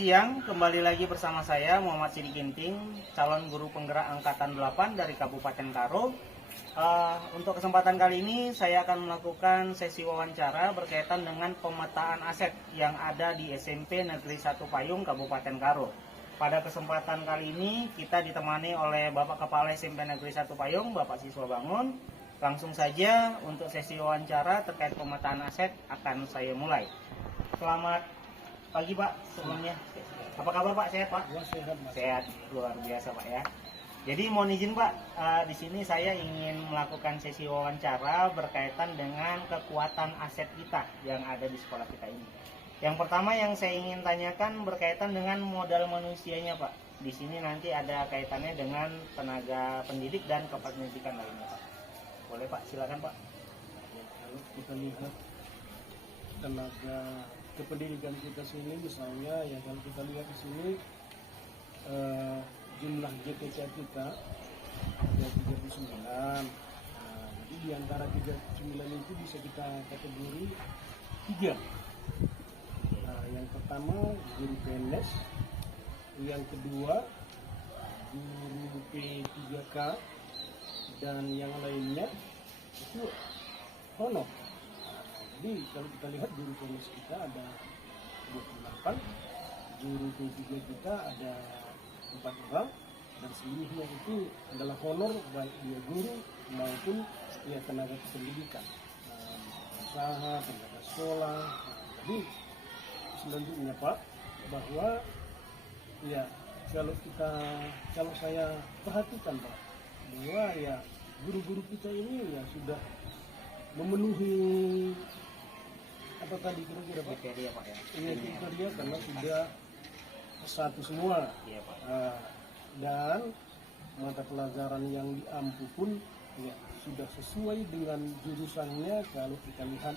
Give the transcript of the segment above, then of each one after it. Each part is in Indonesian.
siang, kembali lagi bersama saya Muhammad Sidik Ginting, calon guru penggerak angkatan 8 dari Kabupaten Karo. Untuk kesempatan kali ini saya akan melakukan sesi wawancara berkaitan dengan pemetaan aset yang ada di SMP Negeri 1 Payung, Kabupaten Karo. Pada kesempatan kali ini kita ditemani oleh Bapak Kepala SMP Negeri 1 Payung, Bapak Siswa Bangun. Langsung saja untuk sesi wawancara terkait pemetaan aset akan saya mulai. Selamat pagi Pak, sebelumnya. Apa kabar Pak? Sehat Pak? Ya, sehat, Mas. Sehat, luar biasa Pak ya. Jadi mohon izin Pak, di sini saya ingin melakukan sesi wawancara berkaitan dengan kekuatan aset kita yang ada di sekolah kita ini. Yang pertama yang saya ingin tanyakan berkaitan dengan modal manusianya Pak. Di sini nanti ada kaitannya dengan tenaga pendidik dan kependidikan lainnya Pak. Boleh Pak, silakan Pak. Ya, kalau kita lihat tenaga kependidikan kita sini, misalnya ya kalau kita lihat di sini jumlah GTK kita ada 39. Jadi di antara 39 itu bisa kita kategori 3. Yang pertama guru PNS, yang kedua guru P3K, dan yang lainnya itu honor. Jadi kalau kita lihat guru PNS kita ada 28, guru P3 kita ada 4 orang, dan seluruhnya itu adalah honor baik dia guru maupun dia tenaga pendidikan, usaha, tenaga sekolah. Jadi selanjutnya Pak, bahwa ya kalau saya perhatikan Pak, bahwa ya guru-guru kita ini ya sudah memenuhi apa tadi kira-kira Pak? Kriteria Pak ya. Ini kriteria karena sudah satu semua. Iya Pak. Dan mata pelajaran yang diampu pun ya sudah sesuai dengan jurusannya kalau kita lihat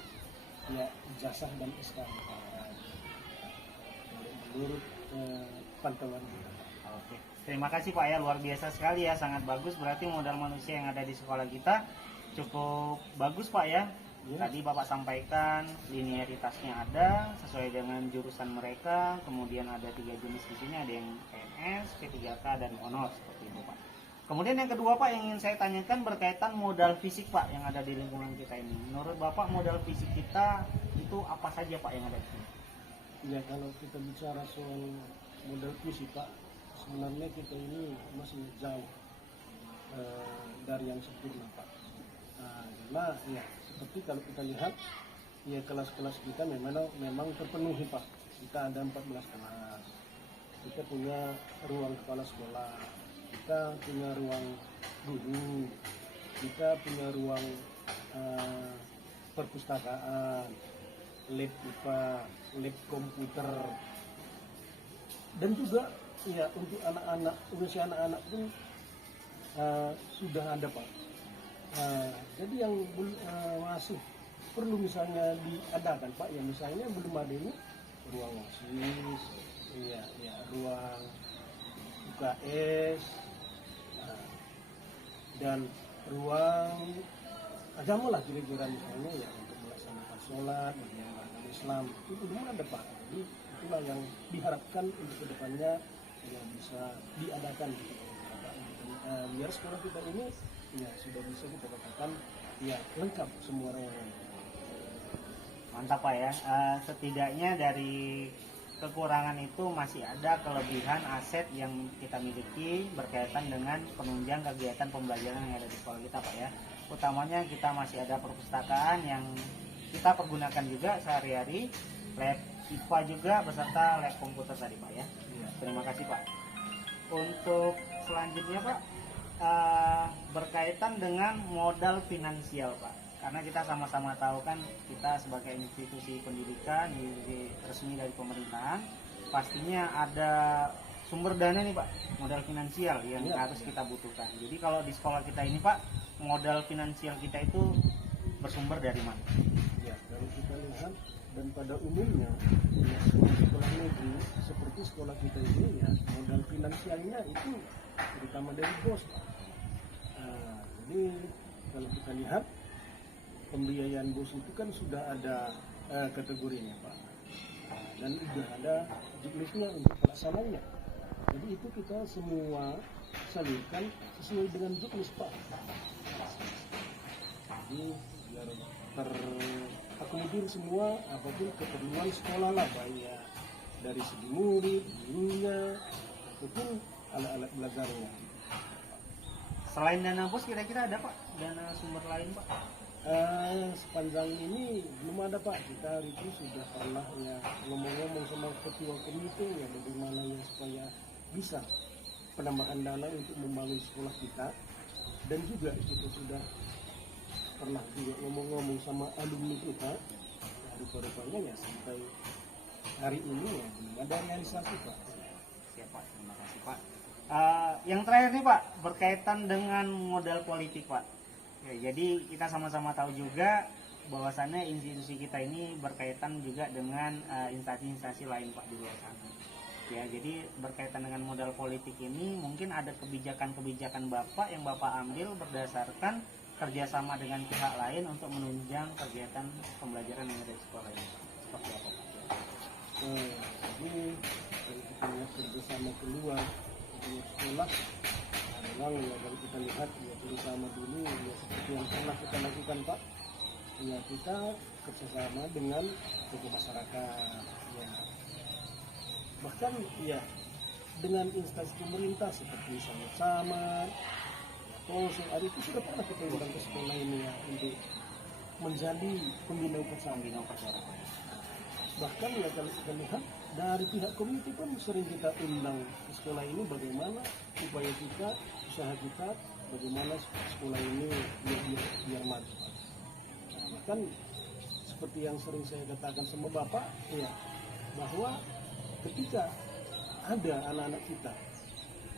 ya ijazah dan SK. Menurut pantauan kita. Oke. Terima kasih Pak ya, luar biasa sekali ya, sangat bagus. Berarti modal manusia yang ada di sekolah kita cukup bagus Pak ya. Tadi Bapak sampaikan linearitasnya ada sesuai dengan jurusan mereka. Kemudian ada 3 jenis di sini, ada yang PNS, P3K, dan honor seperti itu Pak. Kemudian yang kedua Pak yang ingin saya tanyakan berkaitan modal fisik Pak yang ada di lingkungan kita ini. Menurut Bapak modal fisik kita itu apa saja Pak yang ada di sini? Ya kalau kita bicara soal modal fisik Pak, sebenarnya kita ini masih jauh dari yang sempurna Pak. Karena ya seperti kalau kita lihat ya kelas-kelas kita memang terpenuhi Pak. Kita ada 14 kelas. Kita punya ruang kepala sekolah, kita punya ruang guru, kita punya ruang perpustakaan, lab IPA, lab komputer, dan juga ya untuk anak-anak, usia anak-anak pun sudah ada Pak. Jadi yang masih perlu misalnya diadakan Pak, ya misalnya belum ada ini ruang OSIS, ya ruang UKS, dan ruang agama lah kira-kira misalnya ya untuk melaksanakan sholat bagi agama Islam itu belum ada Pak. Jadi itulah yang diharapkan untuk kedepannya ya bisa diadakan gitu Pak. Biar sekolah kita ini ya sudah bisa kita katakan ya lengkap semua orang. Mantap Pak ya. Setidaknya dari kekurangan itu masih ada kelebihan aset yang kita miliki berkaitan dengan penunjang kegiatan pembelajaran yang ada di sekolah kita Pak ya. Utamanya kita masih ada perpustakaan yang kita pergunakan juga sehari-hari, lab IPA juga beserta lab komputer tadi Pak ya. Terima kasih Pak. Untuk selanjutnya Pak, berkaitan dengan modal finansial Pak, karena kita sama-sama tahu kan kita sebagai institusi pendidikan resmi dari pemerintahan pastinya ada sumber dana nih Pak, modal finansial yang harus kita butuhkan. Jadi kalau di sekolah kita ini Pak, modal finansial kita itu bersumber dari mana? Ya kalau kita lihat dan pada umumnya ya, sekolah negeri seperti sekolah kita ini ya modal finansialnya itu terutama dari bos Pak. Jadi kalau kita lihat pembiayaan bos itu kan sudah ada kategorinya Pak. dan juga ada juknisnya untuk pelaksananya. Jadi itu kita semua salurkan sesuai dengan juknis Pak. Jadi biar terakomodir semua apapun keperluan sekolah lah, baik ya dari segi murid, gurunya, ataupun alat-alat belajarnya. Selain dana pos kira-kira ada Pak dana sumber lain Pak? Sepanjang ini belum ada Pak. Kita hari itu sudah pernah ya ngomong-ngomong sama ketua komite ya bagaimana ya supaya bisa penambahan dana untuk membangun sekolah kita, dan juga kita sudah pernah juga ngomong-ngomong sama alumni kita. Ya, rupa-rupanya ya sampai hari ini ya belum ada realisasi Pak. Siap Pak, terima kasih Pak. Yang terakhir nih Pak, berkaitan dengan modal politik Pak. Ya, jadi kita sama-sama tahu juga bahwasannya institusi kita ini berkaitan juga dengan instansi-instansi lain Pak di luar sana. Ya, jadi berkaitan dengan modal politik ini mungkin ada kebijakan-kebijakan Bapak yang Bapak ambil berdasarkan kerjasama dengan pihak lain untuk menunjang kegiatan pembelajaran yang ada di sekolah ini. Seperti apa Pak? Jadi kalau kita lihat kerjasama keluar di sekolah, memang ya kalau kita lihat ya terutama dulu ya seperti yang pernah kita lakukan Pak, ya kita kerjasama dengan tokoh masyarakat, ya bahkan ya dengan instansi pemerintah seperti sama Polsek, itu sudah pernah kita undang ke sekolah ini ya untuk menjadi pembina upacara. Bahkan ya kalau kita lihat dari pihak komite pun sering kita undang ke sekolah ini bagaimana upaya kita, usaha kita, bagaimana sekolah ini biar maju. Nah, bahkan seperti yang sering saya katakan sama Bapak, ya bahwa ketika ada anak-anak kita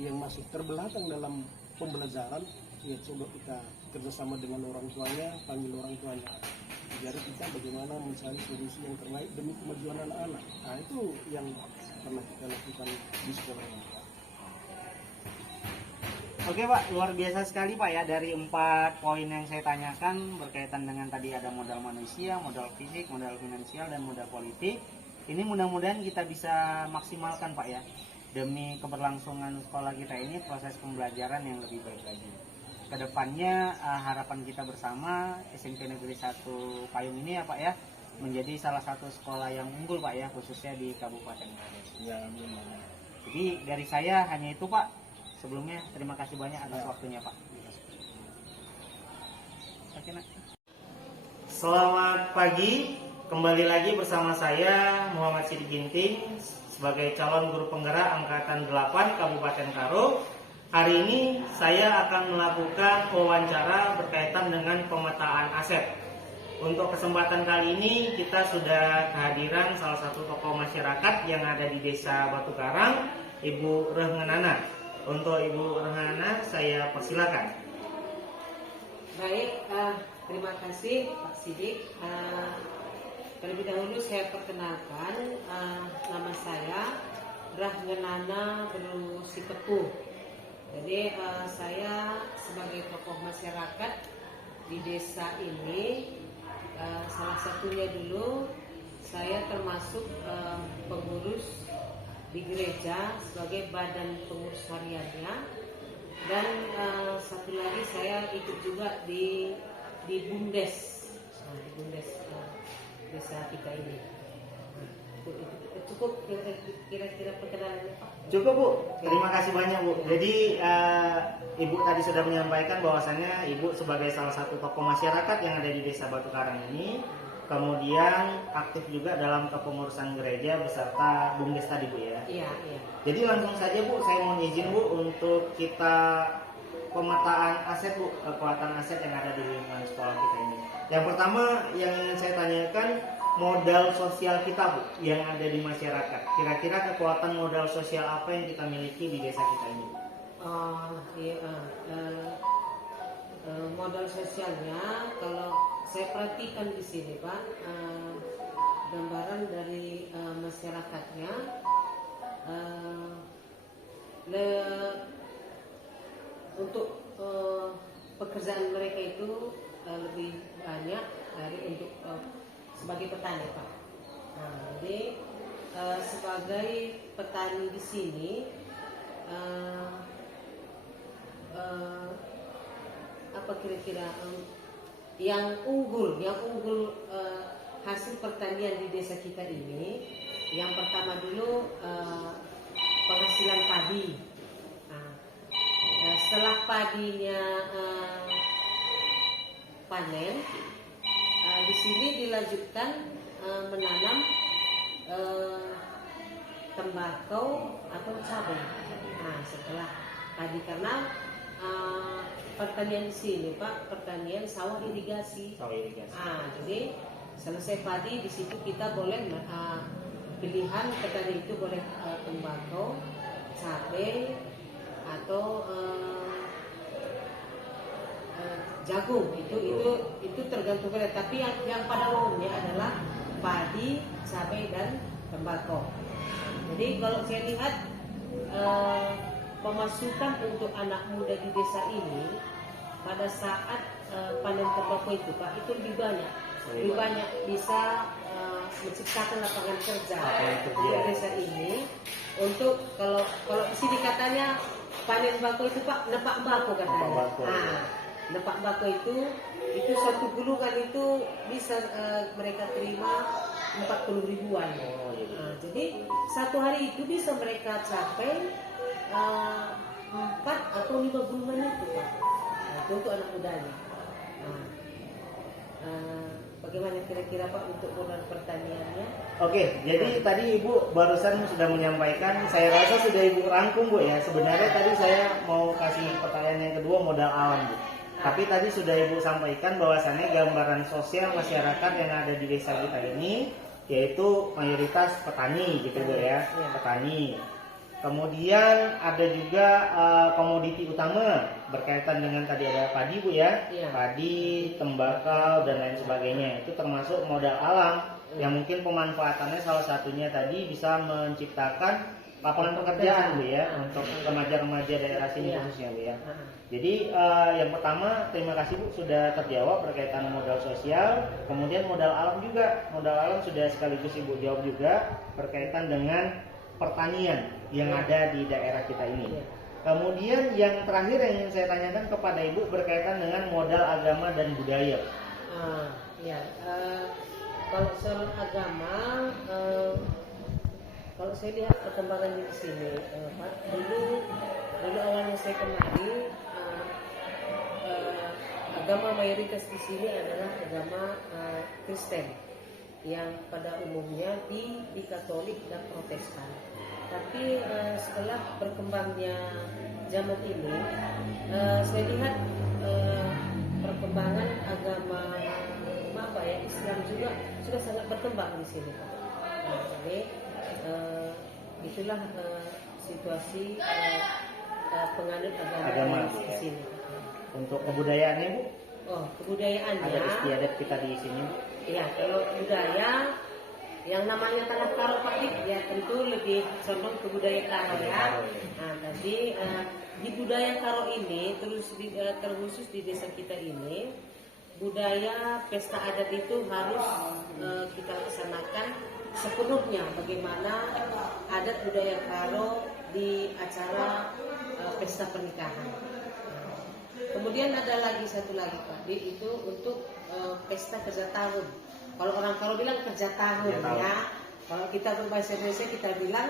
yang masih terbelakang dalam pembelajaran, ya coba kita kerjasama dengan orang tuanya, panggil orang tuanya. Jadi kita bagaimana mencari solusi yang terbaik demi kemajuan anak-anak. Nah itu yang pernah kita lakukan di sekolah ini. Oke Pak, luar biasa sekali Pak ya, dari 4 poin yang saya tanyakan berkaitan dengan tadi ada modal manusia, modal fisik, modal finansial, dan modal politik. Ini mudah-mudahan kita bisa maksimalkan Pak ya, demi keberlangsungan sekolah kita ini, proses pembelajaran yang lebih baik lagi. Kedepannya harapan kita bersama SMP Negeri 1 Payung ini ya Pak ya, menjadi salah satu sekolah yang unggul Pak ya, khususnya di Kabupaten Karo. Ya, amin. Jadi dari saya hanya itu Pak. Sebelumnya terima kasih banyak atas waktunya Pak. Oke, Nak. Selamat pagi, kembali lagi bersama saya Muhammad Sidik Ginting sebagai calon guru penggerak Angkatan 8 Kabupaten Karo. Hari ini saya akan melakukan wawancara berkaitan dengan pemetaan aset. Untuk kesempatan kali ini kita sudah kehadiran salah satu tokoh masyarakat yang ada di Desa Batu Karang, Ibu Rehnganana. Untuk Ibu Rehnganana saya persilakan. Baik, terima kasih Pak Sidik. Terlebih dahulu saya perkenalkan, nama saya Rehnganana Berusikepuh. Jadi saya sebagai tokoh masyarakat di desa ini, salah satunya dulu saya termasuk pengurus di gereja sebagai badan pengurus hariannya, dan satu lagi saya ikut juga di BUMDes, di BUMDes desa kita ini. Cukup kira-kira perkenalannya Pak? Cukup Bu, terima kasih banyak Bu. Jadi Ibu tadi sudah menyampaikan bahwasannya Ibu sebagai salah satu tokoh masyarakat yang ada di Desa Batu Karang ini, kemudian aktif juga dalam kepengurusan gereja beserta BUMDes tadi Bu ya. Iya. Jadi langsung saja Bu, saya mohon izin Bu untuk kita pemetaan aset Bu, kekuatan aset yang ada di lingkungan sekolah kita ini. Yang pertama yang ingin saya tanyakan, modal sosial kita Bu yang ada di masyarakat. Kira-kira kekuatan modal sosial apa yang kita miliki di desa kita ini? Modal sosialnya kalau saya perhatikan di sini Pak, gambaran dari masyarakatnya, untuk pekerjaan mereka itu lebih banyak dari untuk sebagai petani Pak. Nah, jadi sebagai petani di sini eh, apa kira-kira yang unggul hasil pertanian di desa kita ini, yang pertama dulu penghasilan padi. Setelah padinya panen, di sini dilanjutkan menanam tembakau atau cabai. Nah, setelah padi, karena pertanian di sini Pak, pertanian sawah irigasi. Jadi selesai padi, di situ kita boleh pilihan petani itu boleh tembakau, cabai, atau jagung. Itu tergantung pada, tapi yang pada umumnya adalah padi, cabai, dan tembakau. Jadi kalau saya lihat pemasukan untuk anak muda di desa ini pada saat panen tembakau itu Pak, itu lebih banyak bisa menciptakan lapangan kerja di desa ini. Untuk kalau di sini katanya panen tembakau itu Pak, nepak bako katanya. Nepak bako itu satu gulungan itu bisa mereka terima 40 ribuan. Jadi satu hari itu bisa mereka capai 4 atau 5 gulungan itu Pak. Itu untuk anak mudanya. Bagaimana kira-kira Pak untuk modal pertaniannya? Oke, jadi tadi Ibu barusan sudah menyampaikan, saya rasa sudah Ibu rangkum Bu ya. Sebenarnya tadi saya mau kasih pertanyaan yang kedua, modal alam Bu. Tapi tadi sudah Ibu sampaikan bahwasannya gambaran sosial masyarakat yang ada di desa kita ini yaitu mayoritas petani gitu Bu ya, petani. Kemudian ada juga komoditi utama berkaitan dengan tadi ada padi Bu ya, padi, tembakau dan lain sebagainya. Itu termasuk modal alam yang mungkin pemanfaatannya salah satunya tadi bisa menciptakan lapangan pekerjaan Bu ya untuk remaja-remaja daerah sini khususnya Bu ya. Jadi yang pertama terima kasih Bu sudah terjawab berkaitan modal sosial, kemudian modal alam juga. Modal alam sudah sekaligus Ibu jawab juga berkaitan dengan pertanian yang ada di daerah kita ini. Kemudian yang terakhir yang ingin saya tanyakan kepada Ibu berkaitan dengan modal agama dan budaya. Kalau soal agama, kalau saya lihat perkembangan di sini, Pak, dulu awalnya saya kemari, agama mayoritas di sini adalah agama Kristen, yang pada umumnya di Katolik dan Protestan. Tapi setelah berkembangnya zaman ini, saya lihat perkembangan agama Islam juga sudah sangat berkembang di sini. Jadi itulah situasi penganut agama di sini. Untuk kebudayaannya Bu? Kebudayaannya ada istiadat kita di sini. Iya, kalau budaya yang namanya tanah karo Pak Dik, ya tentu lebih condong ke budaya karo ya. Nah, tadi di budaya karo ini terkhusus di desa kita ini, budaya pesta adat itu harus kita laksanakan sepenuhnya. Bagaimana adat budaya karo di acara pesta pernikahan. Kemudian ada satu lagi Pak Dik, itu untuk pesta kerja tahun. Kalau orang Karo bilang kerja tahun ya. Kalau kita berbahasa Indonesia kita bilang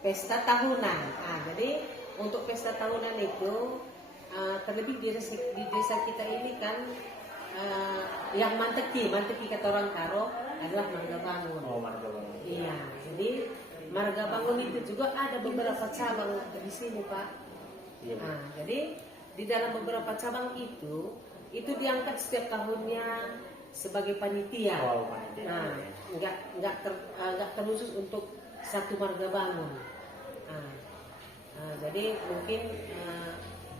pesta tahunan. Jadi untuk pesta tahunan itu terlebih di desa kita ini kan yang manteki kata orang Karo adalah marga bangun. Marga bangun. Iya. Jadi marga bangun itu juga ada beberapa cabang di sini Pak. Jadi di dalam beberapa cabang itu diangkat setiap tahunnya sebagai panitia. Nggak terkhusus untuk satu marga bangun. Jadi mungkin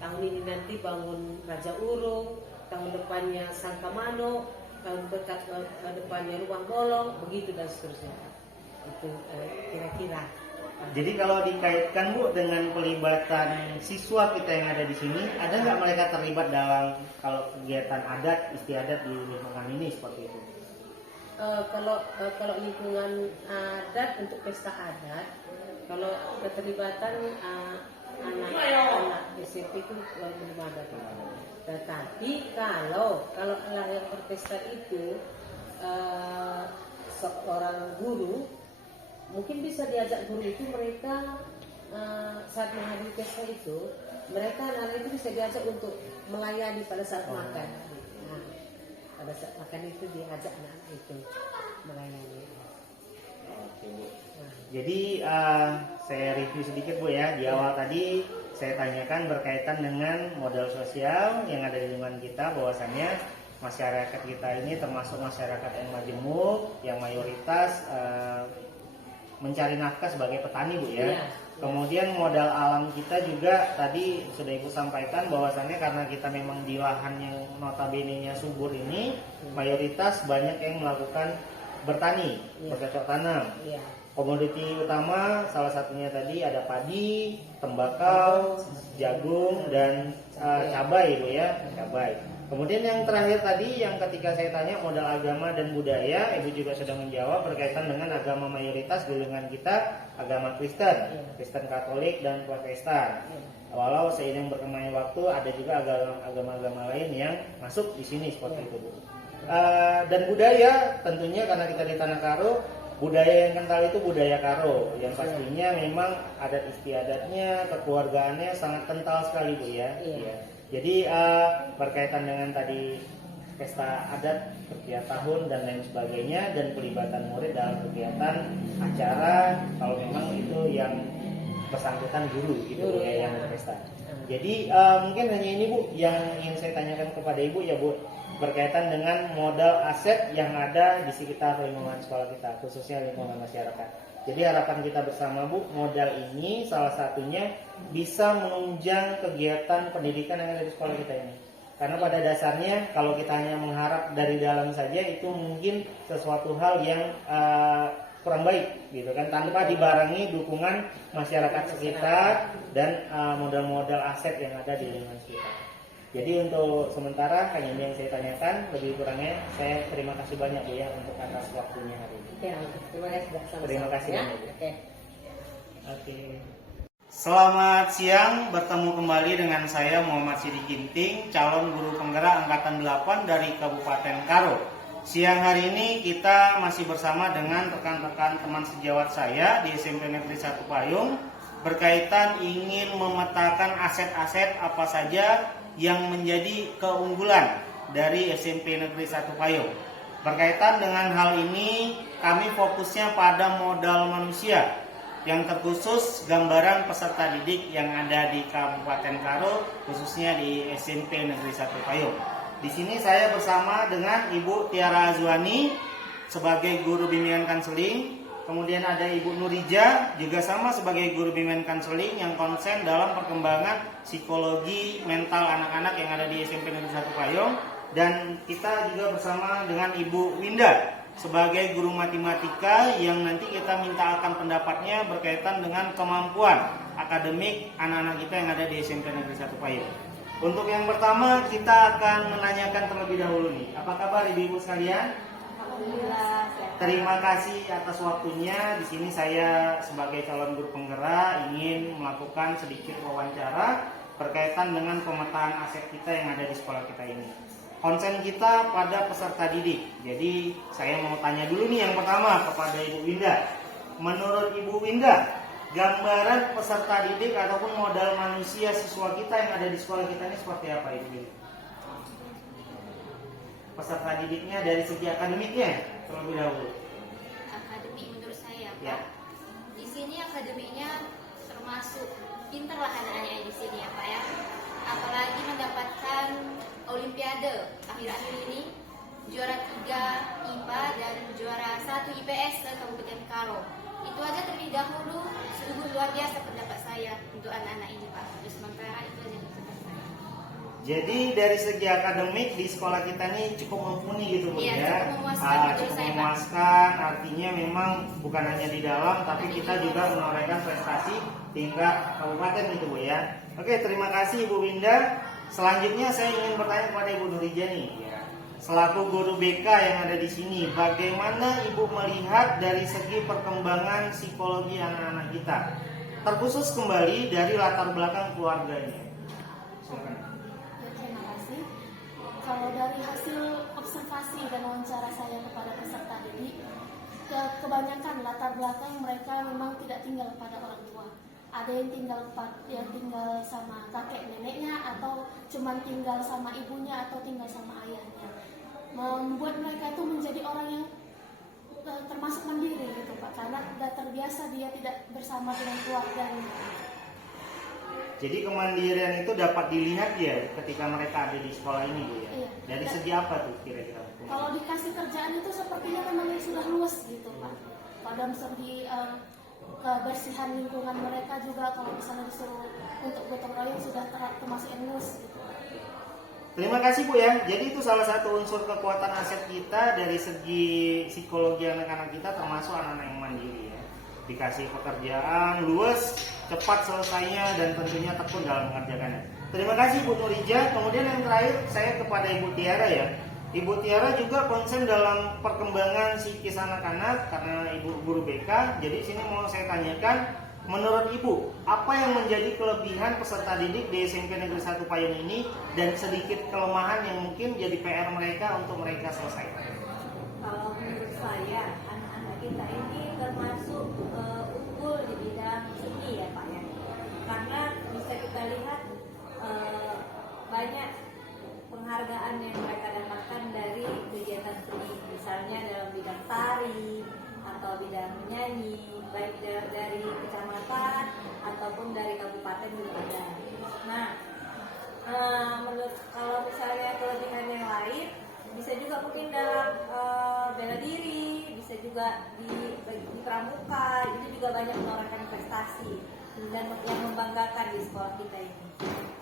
tahun ini nanti bangun Raja Urung, tahun depannya Sangkamano, tahun depannya Ruang Bolong, begitu dan seterusnya. Itu kira-kira. Jadi kalau dikaitkan Bu dengan pelibatan siswa kita yang ada di sini, ada nggak mereka terlibat dalam kalau kegiatan adat, istiadat di lingkungan ini seperti itu? kalau lingkungan adat untuk pesta adat, kalau keterlibatan anak SMP itu belum ada. Tetapi kalau yang berpesta itu seorang guru, mungkin bisa diajak guru itu mereka saat menghadiri pesta itu, mereka anak itu bisa diajak untuk melayani pada saat makan. Nah, pada saat makan itu diajak anak itu melayani. Oke, Bu. Jadi saya review sedikit, Bu, ya. Di awal tadi saya tanyakan berkaitan dengan modal sosial yang ada di lingkungan kita, bahwasannya masyarakat kita ini termasuk masyarakat yang majemuk, yang mayoritas mencari nafkah sebagai petani, Bu, ya. Iya. Kemudian modal alam kita juga tadi sudah Ibu sampaikan bahwasannya karena kita memang di lahan yang notabene-nya subur ini, mayoritas banyak yang melakukan bertani, bercocok tanam. Iya. Komoditi utama salah satunya tadi ada padi, tembakau, jagung, dan cabai, Bu, ya, cabai. Kemudian yang terakhir tadi yang ketika saya tanya modal agama dan budaya, Ibu juga sudah menjawab berkaitan dengan agama mayoritas di lingkungan kita, agama Kristen, Kristen Katolik dan Protestan. Walau seiring berkembangnya waktu ada juga agama-agama lain yang masuk di sini seperti itu, Bu. Dan budaya tentunya karena kita di Tanah Karo, budaya yang kental itu budaya Karo, yang pastinya memang adat istiadatnya, kekeluargaannya sangat kental sekali, Bu, ya. Iya. Jadi berkaitan dengan tadi pesta adat, setiap tahun dan lain sebagainya, dan pelibatan murid dalam kegiatan acara kalau memang itu yang bersangkutan guru gitu, ya, yang berpesta. Jadi mungkin hanya ini, Bu, yang ingin saya tanyakan kepada Ibu, ya, Bu, berkaitan dengan modal aset yang ada di sekitar lingkungan sekolah kita, khususnya lingkungan masyarakat. Jadi harapan kita bersama, Bu, modal ini salah satunya bisa menunjang kegiatan pendidikan yang ada di sekolah kita ini. Karena pada dasarnya kalau kita hanya mengharap dari dalam saja, itu mungkin sesuatu hal yang kurang baik, gitu kan, tanpa dibarengi dukungan masyarakat sekitar dan modal-modal aset yang ada di lingkungan sekitar. Jadi untuk sementara hanya ini yang saya tanyakan, lebih kurangnya saya terima kasih banyak, Bu, ya, untuk atas waktunya hari ini. Ya, terima kasih. Terima kasih, ya. Bu. Oke. Selamat siang, bertemu kembali dengan saya Muhammad Sidik Ginting, calon guru penggerak angkatan 8 dari Kabupaten Karo. Siang hari ini kita masih bersama dengan rekan-rekan teman sejawat saya di SMP Negeri 1 Payung, berkaitan ingin memetakan aset-aset apa saja yang menjadi keunggulan dari SMP Negeri 1 Payung. Berkaitan dengan hal ini, kami fokusnya pada modal manusia, yang terkhusus gambaran peserta didik yang ada di Kabupaten Karo, khususnya di SMP Negeri 1 Payung. Di sini saya bersama dengan Ibu Tiara Azwani sebagai guru bimbingan konseling. Kemudian ada Ibu Nurija juga sama sebagai guru bimbingan konseling yang konsen dalam perkembangan psikologi mental anak-anak yang ada di SMP Negeri 1 Payung. Dan kita juga bersama dengan Ibu Winda sebagai guru matematika yang nanti kita minta akan pendapatnya berkaitan dengan kemampuan akademik anak-anak kita yang ada di SMP Negeri 1 Payung. Untuk yang pertama kita akan menanyakan terlebih dahulu nih, apa kabar Ibu-ibu sekalian? Terima kasih atas waktunya. Di sini saya sebagai calon guru penggerak ingin melakukan sedikit wawancara berkaitan dengan pemetaan aset kita yang ada di sekolah kita ini. Konsen kita pada peserta didik. Jadi saya mau tanya dulu nih yang pertama kepada Ibu Winda. Menurut Ibu Winda, gambaran peserta didik ataupun modal manusia siswa kita yang ada di sekolah kita ini seperti apa, Ibu Winda? Peserta didiknya dari segi akademiknya terlebih dahulu. Akademik menurut saya, Pak. Ya. Di sini akademiknya termasuk pintar lah anak-anaknya di sini ya, Pak, ya. Apalagi mendapatkan olimpiade akhir-akhir ini, juara 3 IPA dan juara 1 IPS ke Kabupaten Karo. Itu aja terlebih dahulu sungguh luar biasa pendapat saya untuk anak-anak ini, Pak. Terus sementara itu aja pendapat saya. Jadi dari segi akademik di sekolah kita ini cukup mumpuni gitu, Bu, Iya, ya. cukup memuaskan menurut Cukup saya, Pak. memuaskan, artinya memang bukan hanya di dalam, tapi kita juga menorehkan prestasi tingkat kabupaten gitu, Bu, ya. Oke, terima kasih Ibu Winda. Selanjutnya saya ingin bertanya kepada Ibu Nurija nih. Ya. selaku guru BK yang ada di sini, bagaimana Ibu melihat dari segi perkembangan psikologi anak-anak kita, terkhusus kembali dari latar belakang keluarganya? Silakan. Ya, terima kasih. Kalau dari hasil observasi dan wawancara saya kepada peserta didik, kebanyakan latar belakang mereka memang tidak tinggal pada orang tua. Ada yang tinggal sama kakek neneknya, atau cuma tinggal sama ibunya, atau tinggal sama ayahnya. Membuat mereka itu menjadi orang yang termasuk mandiri gitu Pak, karena sudah terbiasa dia tidak bersama dengan keluarganya. Jadi kemandirian itu dapat dilihat ya ketika mereka ada di sekolah ini, Bu ya. Iya. Dari segi apa tuh kira-kira? Kalau dikasih kerjaan itu sepertinya memang sudah luas gitu Pak. Pada segi kebersihan lingkungan mereka juga, kalau misalnya disuruh untuk gotong royong sudah termasuk yang luas gitu. Terima kasih Bu ya. Jadi itu salah satu unsur kekuatan aset kita dari segi psikologi anak-anak kita, termasuk anak-anak yang mandiri ya. Dikasih pekerjaan luas, cepat selesainya, dan tentunya tekun dalam mengerjakannya. Terima kasih Bu Nurija. Kemudian yang terakhir saya kepada Ibu Tiara ya. Ibu Tiara juga konsen dalam perkembangan psikis anak-anak karena Ibu guru BK. Jadi sini mau saya tanyakan, menurut Ibu, apa yang menjadi kelebihan peserta didik di SMP Negeri 1 Payung ini dan sedikit kelemahan yang mungkin jadi PR mereka untuk mereka selesaikan? Kalau menurut saya, anak-anak kita ini termasuk unggul di bidang seni ya Pak ya. Karena bisa kita lihat banyak penghargaan yang mereka dapatkan dari kegiatan seni, misalnya dalam bidang tari atau bidang menyanyi, baik dari kecamatan ataupun dari kabupaten juga ada. Nah, menurut kalau misalnya kelebihan yang lain, bisa juga mungkin dalam bela diri, bisa juga di pramuka, itu juga banyak menorehkan prestasi dan yang membanggakan di sekolah kita ini.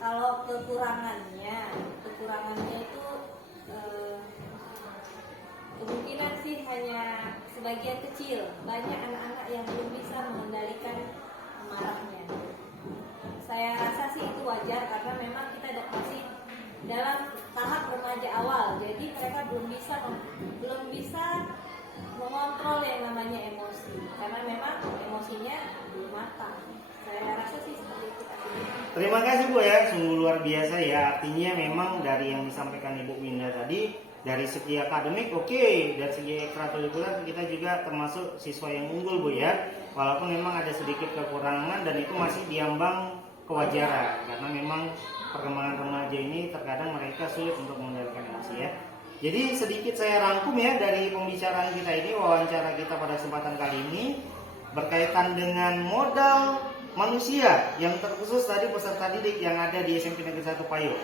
Kalau kekurangannya itu kemungkinan sih hanya sebagian kecil. Banyak anak-anak yang belum bisa mengendalikan amarahnya. Saya rasa sih itu wajar karena memang kita masih dalam tahap remaja awal. Jadi mereka belum bisa mengontrol yang namanya emosi. Karena memang emosinya belum matang. Saya rasa sih seperti itu. Terima kasih Bu ya, sungguh luar biasa ya. Artinya memang dari yang disampaikan Ibu Winda tadi, dari segi akademik oke, dari segi ekstrakurikuler kita juga termasuk siswa yang unggul Bu ya. Walaupun memang ada sedikit kekurangan dan itu masih diambang kewajaran karena memang perkembangan remaja ini terkadang mereka sulit untuk mengendalikan emosi ya. Jadi sedikit saya rangkum ya dari pembicaraan kita ini, wawancara kita pada kesempatan kali ini berkaitan dengan modal manusia yang terkhusus tadi peserta didik yang ada di SMP Negeri 1 Payung.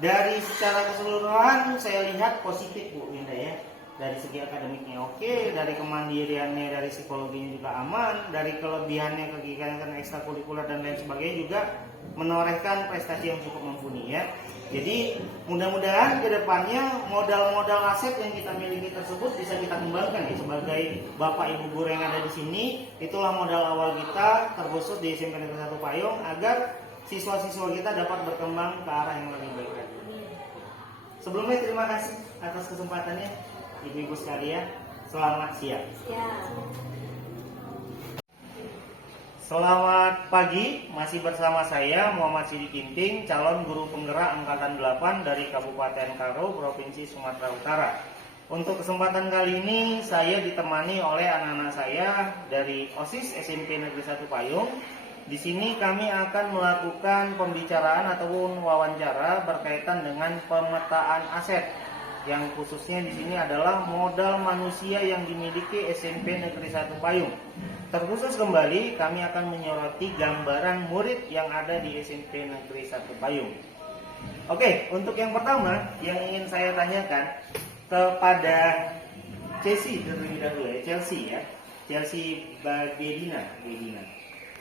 Dari secara keseluruhan saya lihat positif Bu Winda ya. Dari segi akademiknya oke, dari kemandiriannya, dari psikologinya juga aman, dari kelebihannya, kegiatan ekstrakurikuler dan lain sebagainya juga menorehkan prestasi yang cukup mumpuni ya. Jadi mudah-mudahan ke depannya modal-modal aset yang kita miliki tersebut bisa kita kembangkan ya sebagai Bapak Ibu guru yang ada di sini. Itulah modal awal kita terkhusus di SMP Negeri 1 Payung agar siswa-siswa kita dapat berkembang ke arah yang lebih baik lagi. Sebelumnya terima kasih atas kesempatannya Ibu-ibu sekalian. Selamat siang. Selamat pagi, masih bersama saya Muhammad Sidik Ginting, calon guru penggerak angkatan 8 dari Kabupaten Karo, Provinsi Sumatera Utara. Untuk kesempatan kali ini saya ditemani oleh anak-anak saya dari OSIS SMP Negeri 1 Payung. Di sini kami akan melakukan pembicaraan ataupun wawancara berkaitan dengan pemetaan aset. Yang khususnya di sini adalah modal manusia yang dimiliki SMP Negeri 1 Payung. Terkhusus kembali kami akan menyoroti gambaran murid yang ada di SMP Negeri 1 Payung. Oke, untuk yang pertama yang ingin saya tanyakan kepada Chelsea terlebih dahulu ya, Chelsea Bagedina.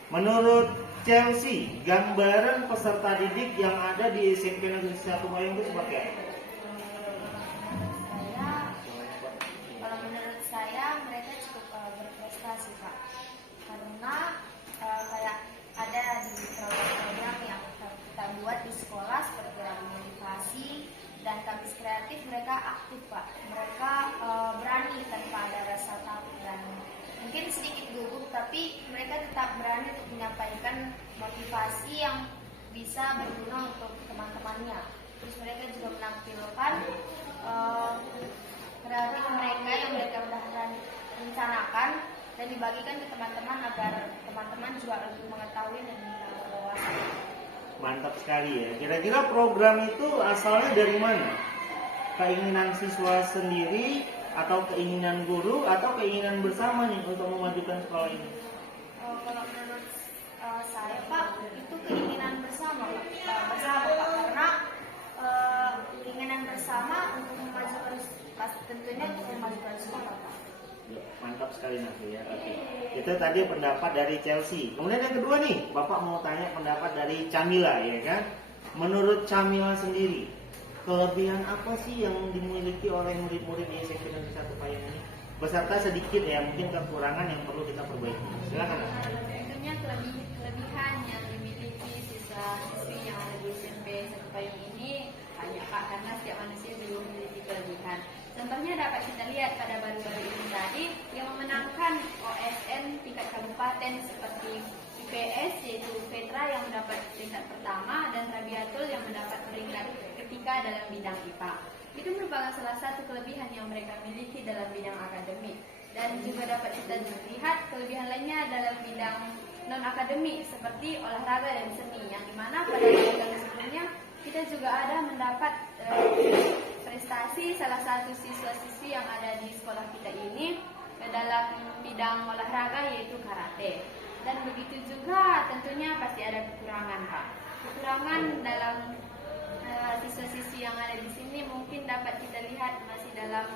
Menurut Chelsea, gambaran peserta didik yang ada di SMP Negeri 1 Payung itu seperti apa? Kalau menurut saya mereka cukup berprestasi Pak, karena kayak ada di program-program yang kita buat di sekolah seperti motivasi dan kampus kreatif, mereka aktif Pak. Mereka berani tanpa ada rasa takut dan mungkin sedikit gugup, tapi mereka tetap berani untuk menyampaikan motivasi yang bisa berguna untuk teman-temannya. Terus mereka juga menampilkan kreatif mereka yang mereka sudah rencanakan dan dibagikan ke teman-teman agar teman-teman juga lebih mengetahui dan berwawasan. Mantap sekali ya. Kira-kira program itu asalnya dari mana? Keinginan siswa sendiri atau keinginan guru atau keinginan bersama nih untuk memajukan sekolah ini? Kalau menurut saya Pak, itu keinginan bersama Pak, karena keinginan bersama untuk memajukan tentunya untuk memajukan sekolah Pak. Ya, mantap sekali Nafi ya. Oke. Itu tadi pendapat dari Chelsea. Kemudian yang kedua nih, Bapak mau tanya pendapat dari Camila ya kan. Menurut Camila sendiri, kelebihan apa sih yang dimiliki oleh murid-murid di SMP Negeri 1 Payung ini? Beserta sedikit ya mungkin kekurangan yang perlu kita perbaiki. Silakan. Tentunya kelebihan yang dimiliki siswa-siswi yang ada di SMP 1 Payung ini banyak Pak, karena setiap manusia belum memiliki kelebihan. Contohnya dapat kita lihat pada baru-baru ini tadi yang memenangkan OSN tingkat kabupaten seperti IPS yaitu Petra yang mendapat peringkat pertama dan Rabiatul yang mendapat peringkat ketiga dalam bidang IPA. Itu merupakan salah satu kelebihan yang mereka miliki dalam bidang akademik. Dan juga dapat kita lihat kelebihan lainnya dalam bidang non-akademik seperti olahraga dan seni, yang dimana pada bidang sebelumnya kita juga ada mendapat prestasi salah satu siswa-siswi yang ada di sekolah kita ini dalam bidang olahraga yaitu karate. Dan begitu juga tentunya pasti ada kekurangan Pak. Kekurangan dalam siswa-siswi yang ada di sini mungkin dapat kita lihat masih dalam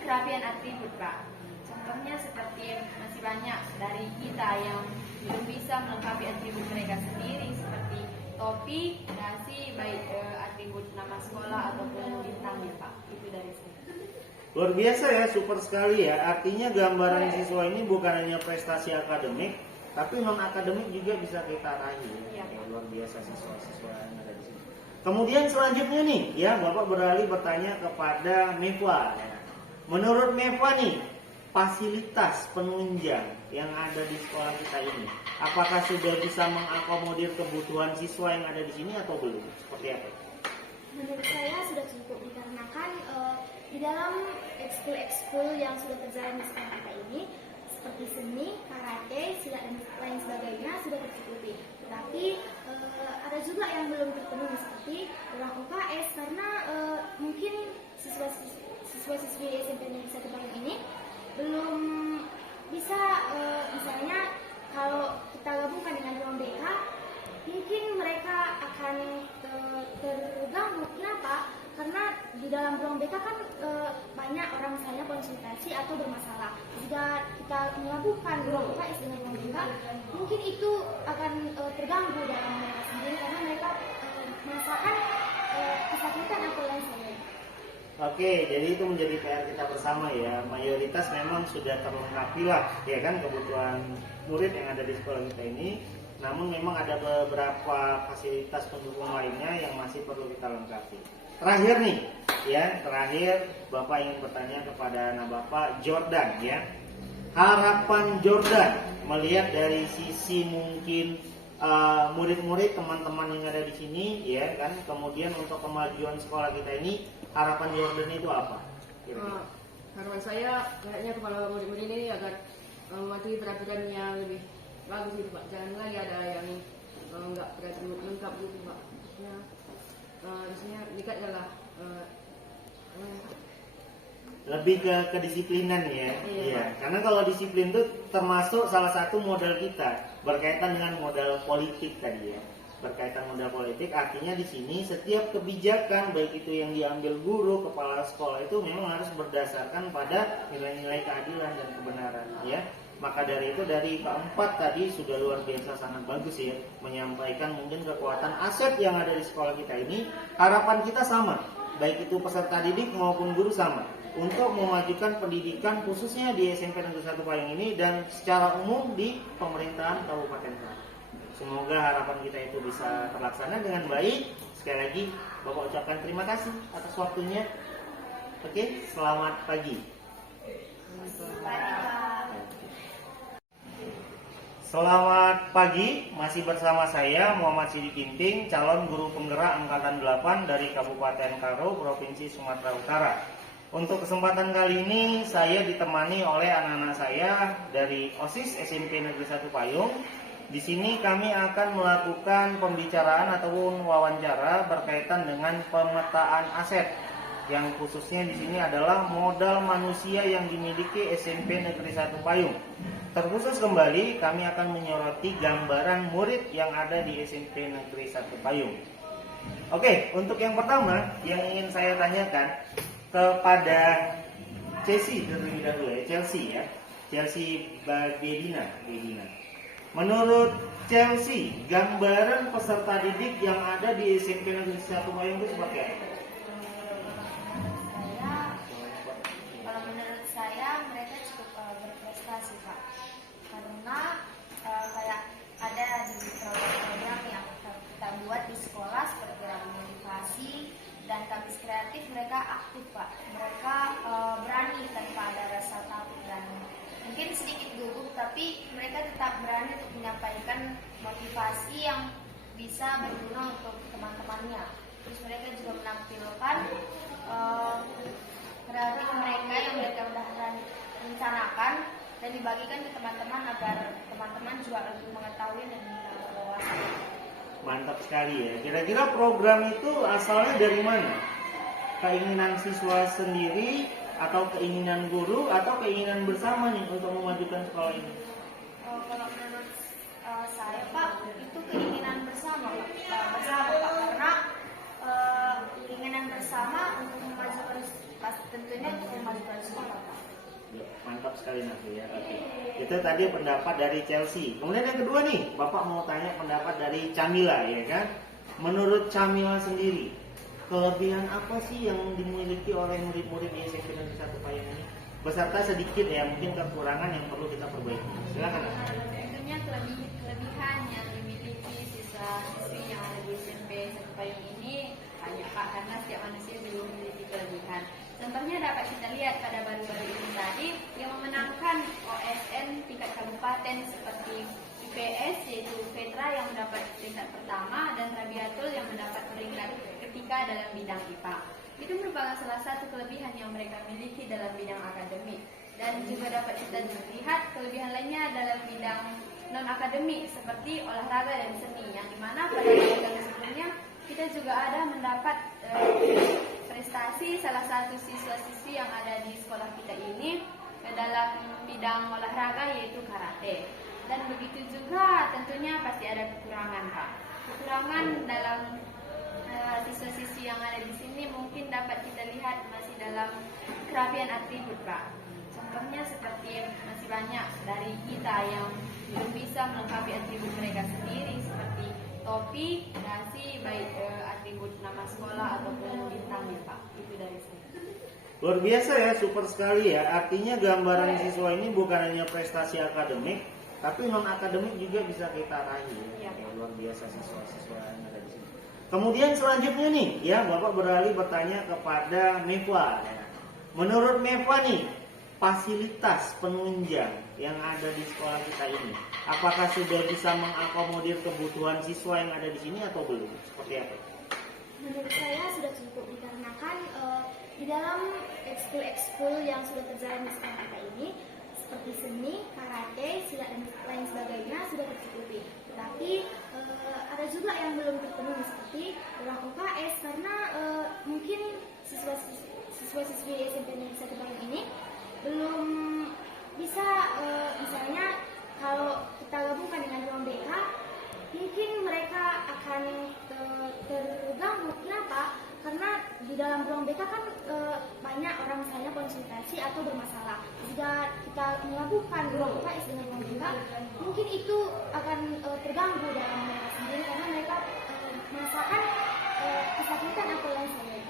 kerapian atribut Pak. Contohnya seperti masih banyak dari kita yang belum bisa melengkapi atribut mereka sendiri seperti topi, dasi, baik atribut nama sekolah ataupun bintangnya Pak. Itu dari saya. Luar biasa ya, super sekali ya. Artinya gambaran siswa ini bukan hanya prestasi akademik, tapi non akademik juga bisa kita raih. Ya, luar biasa siswa-siswa yang ada di sini. Kemudian selanjutnya nih, ya Bapak beralih bertanya kepada Meva. Menurut Meva nih, fasilitas penunjang yang ada di sekolah kita ini, apakah sudah bisa mengakomodir kebutuhan siswa yang ada di sini atau belum? Seperti apa? Menurut saya sudah cukup, dikarenakan di dalam ekskul yang sudah terjalan di sekolah kita ini seperti seni, karate, silat dan lain sebagainya sudah tercukupi. Tetapi ada juga yang belum terpenuhi seperti ruang UKS karena mungkin siswa-siswi SMP Negeri 1 Payung ini belum bisa misalnya kalau kita gabungkan dengan ruang BK mungkin mereka akan terganggu. Kenapa? Karena di dalam ruang BK kan banyak orang misalnya konsultasi atau bermasalah. Jika kita menggabungkan ruang UKS dengan ruang BK, mungkin itu akan terganggu dalam mereka sendiri karena mereka merasakan kesakitan atau lain sebagainya. Oke, jadi itu menjadi PR kita bersama ya. Mayoritas memang sudah terlengkapi lah, ya kan, kebutuhan murid yang ada di sekolah kita ini. Namun memang ada beberapa fasilitas pendukung lainnya yang masih perlu kita lengkapi. Terakhir nih, ya, Bapak ingin bertanya kepada anak Bapak Jordan, ya. Harapan Jordan melihat dari sisi mungkin murid-murid teman-teman yang ada di sini, ya kan. Kemudian untuk kemajuan sekolah kita ini, harapan Jordan itu apa? Harapan saya kayaknya kepada murid-murid ini agar mematuhi peraturan yang lebih bagus itu Pak. Jangan lagi ada yang enggak peraturan lengkap gitu Pak. Maksudnya dekat adalah lebih ke kedisiplinan ya. Iya. Karena kalau disiplin itu termasuk salah satu modal kita berkaitan dengan modal politik tadi ya. Berkaitan modal politik artinya di sini setiap kebijakan baik itu yang diambil guru, kepala sekolah itu memang harus berdasarkan pada nilai-nilai keadilan dan kebenaran ya. Maka dari itu dari keempat tadi sudah luar biasa sangat bagus ya, menyampaikan mungkin kekuatan aset yang ada di sekolah kita ini. Harapan kita sama, baik itu peserta didik maupun guru sama, untuk memajukan pendidikan khususnya di SMP Negeri 1 Payung ini dan secara umum di pemerintahan Kabupaten Karo. Semoga harapan kita itu bisa terlaksana dengan baik. Sekali lagi Bapak ucapkan terima kasih atas waktunya. Oke, selamat pagi. Selamat pagi, masih bersama saya Muhammad Sidik Ginting, calon guru penggerak angkatan 8 dari Kabupaten Karo, Provinsi Sumatera Utara. Untuk kesempatan kali ini saya ditemani oleh anak-anak saya dari OSIS SMP Negeri 1 Payung. Di sini kami akan melakukan pembicaraan ataupun wawancara berkaitan dengan pemetaan aset. Yang khususnya di sini adalah modal manusia yang dimiliki SMP Negeri 1 Payung. Terkhusus kembali kami akan menyoroti gambaran murid yang ada di SMP Negeri 1 Payung. Oke, untuk yang pertama yang ingin saya tanyakan kepada Chelsea terlebih dahulu ya, Chelsea Bedina. Menurut Chelsea, gambaran peserta didik yang ada di SMP Negeri 1 Payung itu seperti apa? Kalau menurut saya mereka cukup berprestasi, Pak. Karena kayak ada di program-program yang kita buat di sekolah seperti radio motivasi dan kampus kreatif, mereka aktif, Pak. Mereka berani tanpa ada rasa takut dan mungkin sedikit gugup, tapi mereka tetap berani untuk menyampaikan motivasi yang bisa berguna untuk teman-temannya. Terus mereka juga menampilkan kreatif mereka yang mereka sudah rencanakan dan dibagikan ke teman-teman agar teman-teman juga lebih mengetahui dan berwawasan. Mantap sekali ya. Kira-kira program itu asalnya dari mana? Keinginan siswa sendiri atau keinginan guru atau keinginan bersama nih untuk memajukan sekolah ini? Kalau menurut saya, Pak, itu keinginan bersama, Pak, karena keinginan bersama untuk memajukan, tentunya untuk memajukan sekolah, Pak. Mantap sekali Nafi ya. Oke. Itu tadi pendapat dari Chelsea. Kemudian yang kedua nih, Bapak mau tanya pendapat dari Camila ya kan. Menurut Camila sendiri, kelebihan apa sih yang dimiliki oleh murid-murid di SMP Negeri 1 Payung ini? Beserta sedikit ya, mungkin kekurangan yang perlu kita perbaiki. Silakan. Tentunya kelebihan yang dimiliki siswa-siswi yang ada di SMP 1 Payung ini banyak, Pak, karena setiap manusia juga memiliki kelebihan. Contohnya dapat kita lihat pada baru-baru ini tadi yang memenangkan OSN tingkat kabupaten seperti IPS yaitu Petra yang mendapat peringkat pertama dan Rabiatul yang mendapat peringkat ketiga dalam bidang IPA. Itu merupakan salah satu kelebihan yang mereka miliki dalam bidang akademik. Dan juga dapat kita lihat kelebihan lainnya dalam bidang non-akademik seperti olahraga dan seni, yang dimana pada program sebelumnya kita juga ada mendapat prestasi salah satu siswa-siswi yang ada di sekolah kita ini dalam bidang olahraga yaitu karate. Dan begitu juga tentunya pasti ada kekurangan, Pak. Kekurangan dalam siswa-siswi yang ada di sini mungkin dapat kita lihat masih dalam kerapian atribut, Pak. Contohnya seperti masih banyak dari kita yang belum bisa melengkapi atribut mereka sendiri seperti topi, dasi, baik atribut nama sekolah ataupun bintangnya, Pak. Itu dari saya. Luar biasa ya, super sekali ya. Artinya gambaran siswa ini bukan hanya prestasi akademik, tapi non akademik juga bisa kita raih. Ya, luar biasa siswa-siswa yang ada di sini. Kemudian selanjutnya nih, ya Bapak beralih bertanya kepada Meva. Ya. Menurut Meva nih, fasilitas penunjang yang ada di sekolah kita ini, apakah sudah bisa mengakomodir kebutuhan siswa yang ada di sini atau belum? Seperti apa? Menurut saya sudah cukup dikarenakan di dalam ekskul yang sudah terjalan di sekolah kita ini seperti seni, karate, silat dan lain sebagainya sudah tercukupi. Tetapi ada juga yang belum terpenuhi seperti ruang UKS karena mungkin siswa-siswi SMP Negeri 1 Payung ini belum bisa misalnya kalau kita gabungkan dengan ruang BK mungkin mereka akan terganggu. Kenapa? Karena di dalam ruang BK kan banyak orang misalnya konsultasi atau bermasalah. Jika kita menggabungkan ruang UKS dengan ruang BK mungkin itu akan terganggu dalam mereka sendiri karena mereka merasakan kesakitan atau lain sebagainya.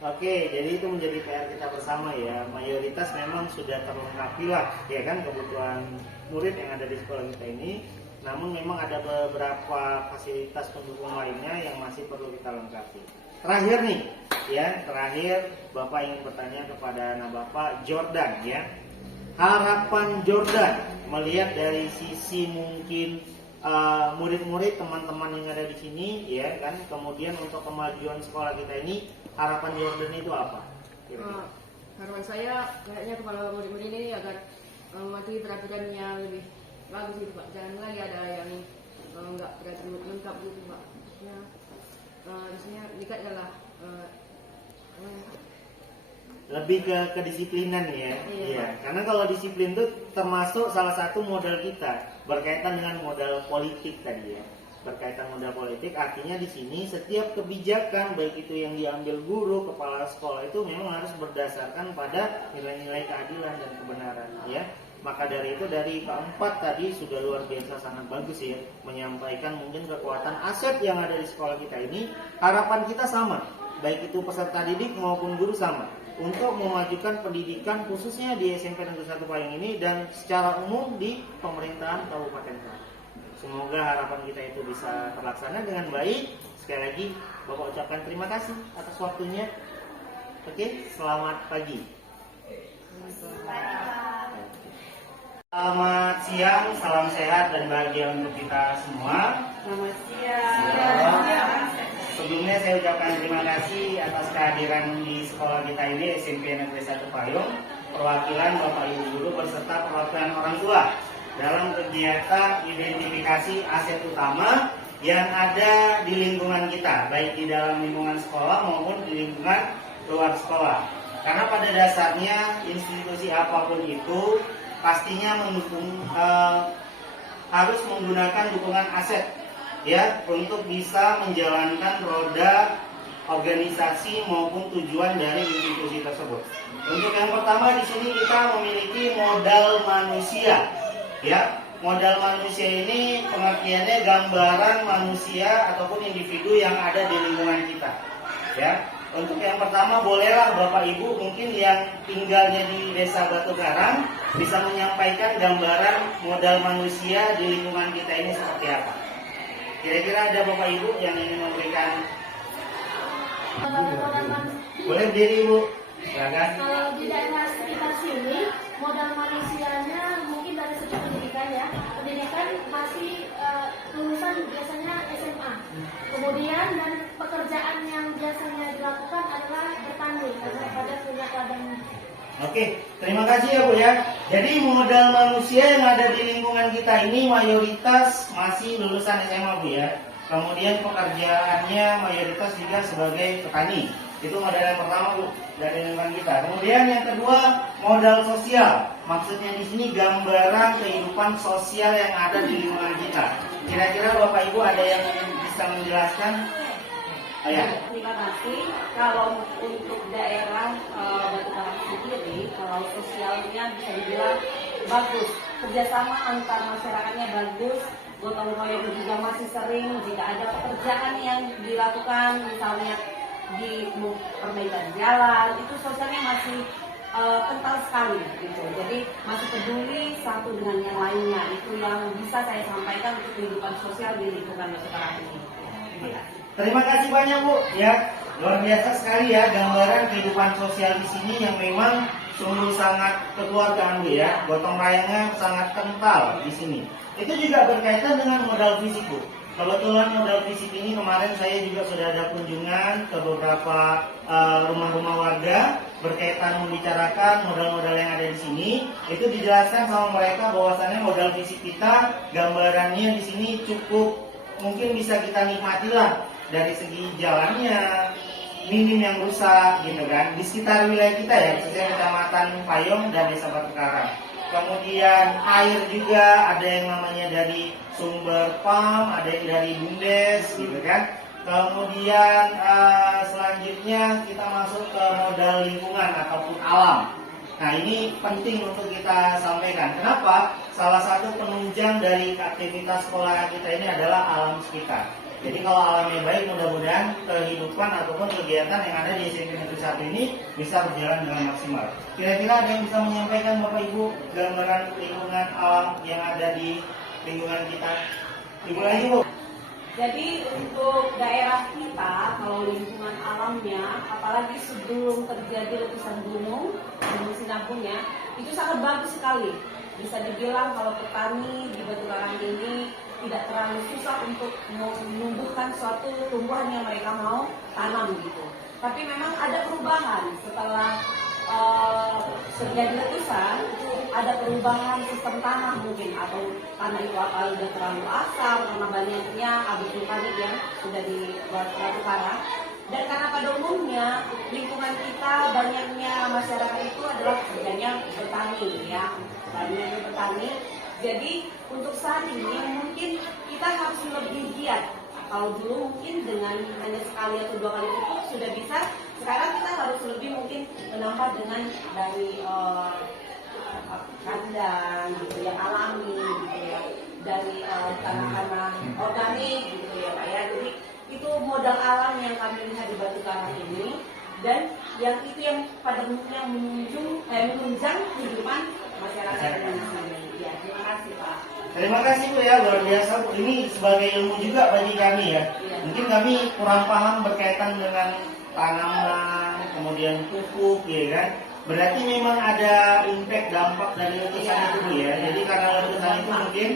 Oke, jadi itu menjadi PR kita bersama ya. Mayoritas memang sudah terlengkapi lah, ya kan, kebutuhan murid yang ada di sekolah kita ini. namun memang ada beberapa fasilitas pendukung lainnya yang masih perlu kita lengkapi. Terakhir nih, ya, Bapak ingin bertanya kepada anak Bapak Jordan, ya. Harapan Jordan melihat dari sisi mungkin murid-murid, teman-teman yang ada di sini, ya kan. Kemudian untuk kemajuan sekolah kita ini, harapan Jordan itu apa? Harapan saya kayaknya kepada murid-murid ini agar mematuhi peraturan yang lebih bagus gitu Pak. Jangan lagi ada yang nggak peraturan lengkap gitu Pak. Ya, harusnya dekat adalah lebih ke kedisiplinan ya. Iya. Karena kalau disiplin itu termasuk salah satu modal kita berkaitan dengan modal politik tadi ya. Berkaitan modal politik artinya di sini setiap kebijakan baik itu yang diambil guru, kepala sekolah itu memang harus berdasarkan pada nilai-nilai keadilan dan kebenaran ya. Maka dari itu dari keempat tadi sudah luar biasa sangat bagus ya, menyampaikan mungkin kekuatan aset yang ada di sekolah kita ini. Harapan kita sama, baik itu peserta didik maupun guru sama, untuk memajukan pendidikan khususnya di SMP Negeri 1 Payung ini dan secara umum di pemerintahan Kabupaten Karo. Semoga harapan kita itu bisa terlaksana dengan baik. Sekali lagi Bapak ucapkan terima kasih atas waktunya. Oke, selamat pagi. Selamat siang, salam sehat dan bahagia untuk kita semua. Selamat siang. Sebelumnya saya ucapkan terima kasih atas kehadiran di sekolah kita ini SMP Negeri 1 Payung, perwakilan Bapak Ibu guru beserta perwakilan orang tua dalam kegiatan identifikasi aset utama yang ada di lingkungan kita, baik di dalam lingkungan sekolah maupun di lingkungan luar sekolah. Karena pada dasarnya institusi apapun itu pastinya harus menggunakan dukungan aset ya untuk bisa menjalankan roda organisasi maupun tujuan dari institusi tersebut. Untuk yang pertama di sini kita memiliki modal manusia. Ya, modal manusia ini pengertiannya gambaran manusia ataupun individu yang ada di lingkungan kita. Ya, untuk yang pertama bolehlah Bapak Ibu mungkin yang tinggalnya di Desa Batu Karang bisa menyampaikan gambaran modal manusia di lingkungan kita ini seperti apa. Kira-kira ada Bapak Ibu yang ingin memberikan? Boleh berdiri Ibu. Silakan. Kalau di daerah sekitar sini, modal manusianya mungkin dari segi pendidikan ya. Pendidikan masih lulusan biasanya SMA. Kemudian dan pekerjaan yang biasanya dilakukan adalah bertani karena pada punya ladang. Oke, terima kasih ya Bu ya. Jadi modal manusia yang ada di lingkungan kita ini mayoritas masih lulusan SMA Bu ya. Kemudian pekerjaannya mayoritas juga sebagai petani. Itu modal yang pertama Bu dari lingkungan kita. Kemudian yang kedua modal sosial. Maksudnya di sini gambaran kehidupan sosial yang ada di lingkungan kita. Kira-kira Bapak Ibu ada yang bisa menjelaskan? Terima kasih. Kalau untuk daerah Batu Karang sendiri, kalau sosialnya bisa dibilang bagus, kerjasama antar masyarakatnya bagus, gotong royong juga masih sering. Jika ada pekerjaan yang dilakukan, misalnya di perbaikan jalan, itu sosialnya masih kental sekali gitu. Jadi masih peduli satu dengan yang lainnya. Itu yang bisa saya sampaikan untuk kehidupan sosial di lingkungan Batu Karang ini. Terima kasih. Terima kasih banyak Bu ya. Luar biasa sekali ya gambaran kehidupan sosial di sini yang memang sungguh sangat kekeluargaan Bu ya. Gotong royongnya sangat kental di sini. Itu juga berkaitan dengan modal fisik Bu. Kebetulan modal fisik ini kemarin saya juga sudah ada kunjungan ke beberapa rumah-rumah warga berkaitan membicarakan modal-modal yang ada di sini. Itu dijelaskan sama mereka bahwasannya modal fisik kita gambarannya di sini cukup mungkin bisa kita nikmati lah dari segi jalannya, minim yang rusak gitu kan di sekitar wilayah kita ya, khususnya Kecamatan Payung dan Desa Batu Karang. Kemudian air juga ada yang namanya dari sumber pam, ada yang dari bumdes gitu kan. Kemudian selanjutnya kita masuk ke modal lingkungan ataupun alam. Nah ini penting untuk kita sampaikan. Kenapa? Salah satu penunjang dari aktivitas sekolah kita ini adalah alam sekitar. Jadi kalau alamnya baik, mudah-mudahan kehidupan ataupun kegiatan yang ada di SMP Negeri 1 ini bisa berjalan dengan maksimal. Kira-kira ada yang bisa menyampaikan Bapak Ibu gambaran lingkungan alam yang ada di lingkungan kita. Ibu lagi Bu. Jadi untuk daerah kita, kalau lingkungan alamnya, apalagi sebelum terjadi letusan gunung sinabungnya, itu sangat bagus sekali. Bisa dibilang kalau petani di Batu Karang ini tidak terlalu susah untuk menumbuhkan suatu tumbuhan yang mereka mau tanam gitu. Tapi memang ada perubahan setelah terjadi letusan, itu ada perubahan sistem tanah mungkin, atau tanah itu apakah sudah terlalu asam karena banyaknya abu vulkanik yang sudah di Batu Karang. Dan karena pada umumnya lingkungan kita banyaknya masyarakat itu adalah kerjanya bertani ya, banyaknya bertani. Jadi untuk saat ini mungkin kita harus lebih giat. Kalau dulu mungkin dengan hanya sekali atau 2 kali pupuk sudah bisa, sekarang kita harus lebih mungkin menambah dengan dari kandang gitu yang alami gitu ya, dari tanah-tanah organik gitu ya Pak ya. Jadi itu modal alam yang kami lihat di Batu Karang ini, dan yang itu yang pada umumnya menunjang kehidupan masyarakat Indonesia. Ya, terima kasih Pak. Terima kasih Bu ya, luar biasa Bu. Ini sebagai ilmu juga bagi kami ya. Mungkin kami kurang paham berkaitan dengan tanaman, kemudian pupuk ya kan. Berarti memang ada impact dampak dari letusan itu Bu ya. Jadi karena letusan itu mungkin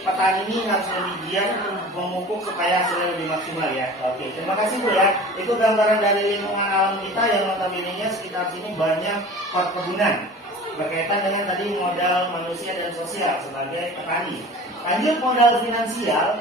petani ini harus lebih giat memupuk supaya hasilnya lebih maksimal ya. Oke, terima kasih Bu ya. Itu gambaran dari lingkungan alam kita yang notabene-nya sekitar sini banyak perkebunan berkaitan dengan tadi modal manusia dan sosial sebagai petani. Lanjut modal finansial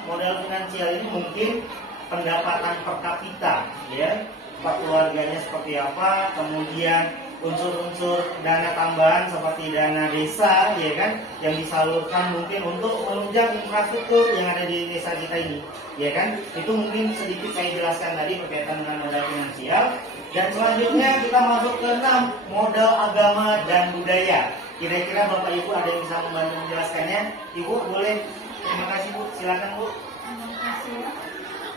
ini mungkin pendapatan per kapita ya, per keluarganya seperti apa, kemudian unsur-unsur dana tambahan seperti dana desa ya kan, yang disalurkan mungkin untuk menunjang infrastruktur yang ada di desa kita ini ya kan. Itu mungkin sedikit saya jelaskan tadi berkaitan dengan modal finansial. Dan selanjutnya kita masuk ke 6, modal agama dan budaya. Kira-kira Bapak Ibu ada yang bisa membantu menjelaskannya? Ibu boleh. Terima kasih Bu, silakan Bu. Terima kasih.